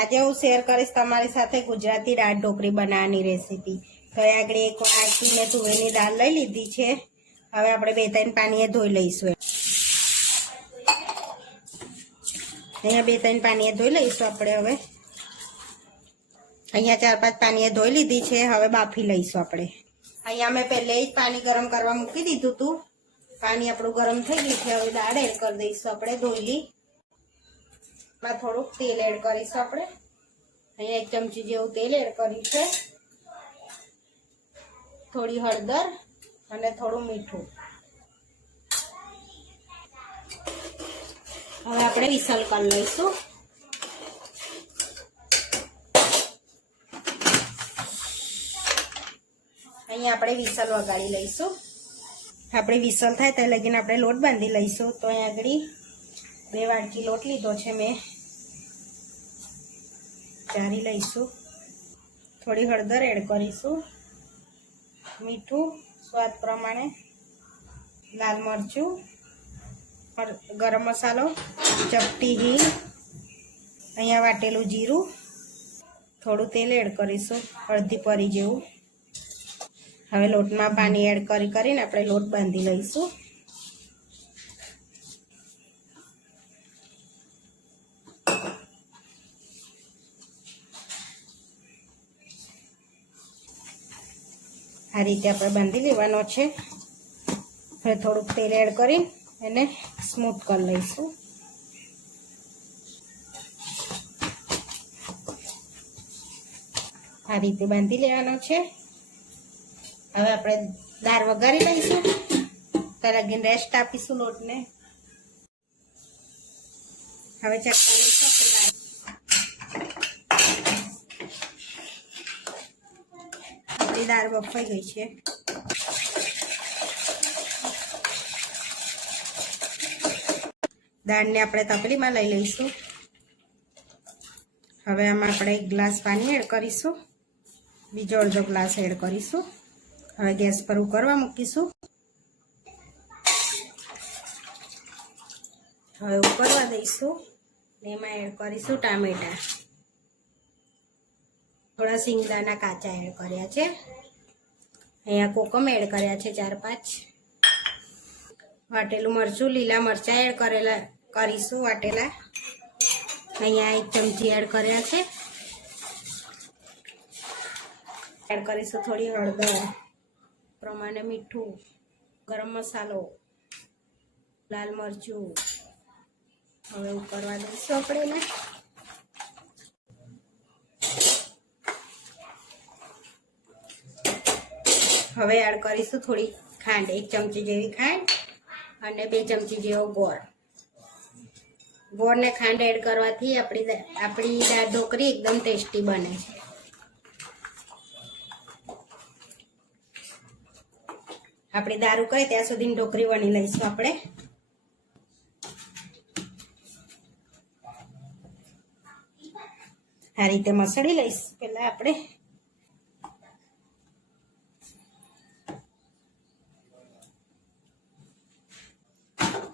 આજે હું શેર કરીશ તમારી સાથે ગુજરાતી દાળ ઢોકળી બનાવવાની રેસીપી। તો આગળ એક વાટકી મેં તુવેરની દાળ લઈ લીધી છે। હવે આપણે 2-3 પાણીએ ધોઈ લઈશું। અહીંયા 2-3 પાણીએ ધોઈ લઈશું આપણે। હવે અહીંયા 4-5 પાણીએ ધોઈ લીધી છે। હવે બાફી લઈશું આપણે। અહીંયા મેં પહેલે જ પાણી ગરમ કરવા મૂકી દીધું હતું। પાણી આપણું ગરમ થઈ ગયું છે। હવે દાળ એડ કરી દઈશું આપણે ધોઈલી। માં થોડુંક તેલ એડ કરીશું આપણે। અહીંયા 1 ચમચી જેવું તેલ એડ કર્યું છે। થોડી હળદર અને થોડું મીઠું। હવે આપણે વિસલ કરી લઈશું। અહીંયા આપણે વિસલ વગાડી લઈશું। આપણે વિસલ થાય ત્યાં લગીને આપણે લોટ બાંધી લઈશું। તો અહીંયા આગળ 2 વાટકી લોટ લીધો છે મેં। ચારી લઈશું। થોડી હળદર એડ કરીશું, મીઠું સ્વાદ પ્રમાણે, લાલ મરચું, ગરમ મસાલો, ચપટી હિંગ, અહીંયા વાટેલું જીરું, થોડું તેલ એડ કરીશું, અડધી પરી જેવું। હવે લોટમાં પાણી એડ કરીને આપણે લોટ બાંધી લઈશું। આ રીતે આપણે બાંધી લેવાનો છે। હવે થોડુંક તેલ એડ કરી એને સ્મૂથ કરી લઈશું। આ રીતે બાંધી લેવાનો છે। હવે આપણે દાળ વઘારી લઈશું। ત્યાં લગીને રેસ્ટ આપીશું લોટને। હવે ચેક કરી લઈશું આપણે દાળ બફાઈ ગઈ છે। દાળને આપણે તપેલીમાં લઈ લઈશું। હવે આમાં આપણે 1 ગ્લાસ પાણી એડ કરીશું, બીજો અડધો ગ્લાસ એડ કરીશું। હવે ગેસ પર ઉકળવા મૂકીશું। હવે ઉકળવા દઈશું। એમાં એડ કરીશું ટામેટા, થોડા સિંગદાણા કાચા એડ કર્યા છે। અહીંયા કોકમ એડ કર્યા છે 4-5, વાટેલું મરચું, લીલા મરચાં એડ કરીશું વાટેલા। અહીંયા 1 ચમચી એડ કર્યા છે। એડ કરીશું થોડી હળદર પ્રમાણે, મીઠું, ગરમ મસાલો, લાલ મરચું। હવે ઉકળવા દઈશું આપણે એને। હવે એડ કરીશું થોડી ખાંડ, 1 ચમચી જેવી ખાંડ અને 2 ચમચી જેવો ગોળ। ગોળ ને ખાંડ એડ કરવાથી આપણી દાળ ઢોકળી એકદમ ટેસ્ટી બને છે। આપણી દાળ ઉકળે ત્યાં સુધી ઢોકળી વણી લઈશું આપણે। આ રીતે મસળી લઈશું પહેલા આપણે।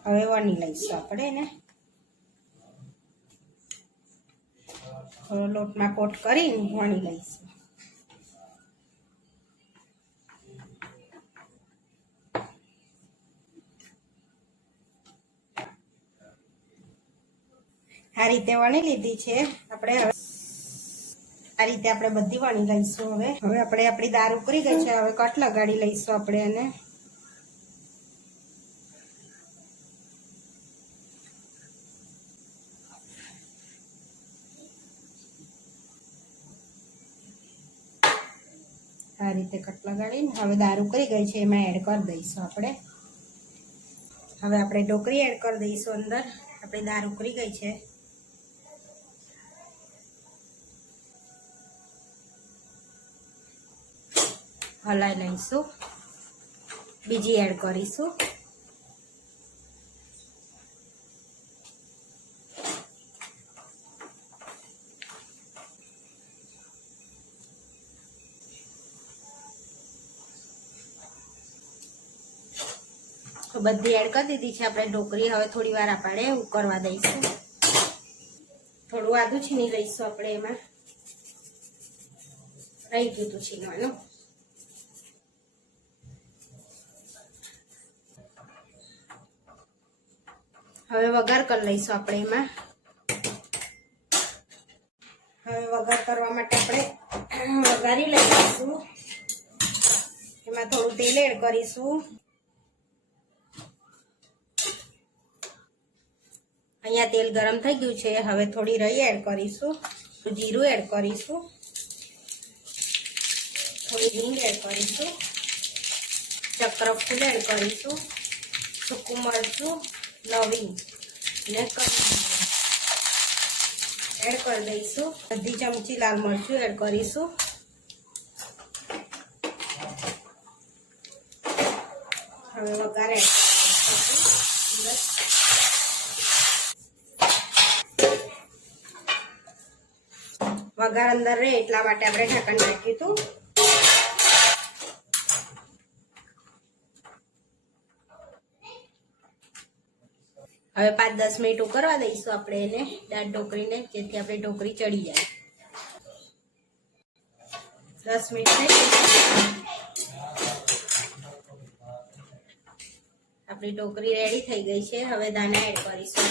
હવે વણી લઈશું આપણે એને। થોડો લોટમાં કોટ કરીને વણી લઈશું। આ રીતે વણી લીધી છે આપણે। હવે આ રીતે આપણે બધી વણી લઈશું। હવે આપણી દાળ ઉકળી ગઈ છે। હવે કટ લગાડી લઈશું આપણે એને। આ રીતે કટ લગાડીને હવે દાળ ઉકળી ગઈ છે એમાં એડ કરી દઈશું આપણે। હવે આપણે ઢોકળી એડ કરી દઈશું અંદર। આપણી દાળ ઉકળી ગઈ છે। હલાવી લઈશું, બીજી એડ કરીશું। તો બધી એડ કરી દીધી છે આપણે ઢોકળી। હવે થોડી વાર આપણે ઉકળવા દઈશું। થોડું થોડું આદું છીની લઈશું આપણે એમાં. રહી ગયું હતું છીનવાનું. હવે વઘાર કરી લઈશું આપણે એમાં. હવે વઘાર કરવા માટે આપણે વઘારી લઈશું. એમાં થોડું તેલ એડ કરીશું. અહીંયા તેલ ગરમ થઈ ગયું છે. હવે થોડી રાઈ એડ કરીશું, જીરું એડ કરીશું, થોડી હિંગ એડ કરીશું, ચક્રફૂલ એડ કરીશું, સૂકું મરચું, લવિંગ ને એડ કરી દઈશું. અડધી ચમચી લાલ મરચું એડ કરીશું. હવે વઘાર એડ કરીશું. વઘાર અંદર રહે એટલા માટે આપણે ઢાંકણ નાખ્યું હતું. હવે 5-10 મિનિટ ઉકળવા દઈશું આપણે એને, દાળ ઢોકળીને, જેથી આપણી ઢોકળી ચડી જાય. 10 મિનિટ થઈ આપણી ઢોકળી રેડી થઈ ગઈ છે. હવે દાણા એડ કરીશું.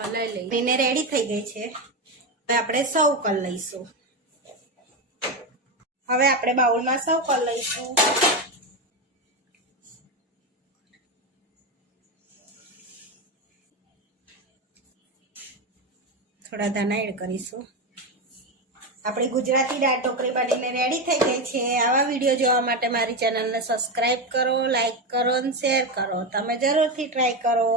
હલાઈ લઈને રેડી થઈ ગઈ છે. હવે આપણે સર્વ કરી લઈશું. હવે આપણે બાઉલમાં સર્વ કરી લઈશું. થોડા ધાણા એડ કરીશું. આપણી ગુજરાતી દાળ ઢોકળી બનીને રેડી થઈ ગઈ છે. આવા વિડીયો જોવા માટે મારી ચેનલને સબસ્ક્રાઇબ કરો, લાઈક કરો અને શેર કરો. તમે જરૂરથી ટ્રાય કરો.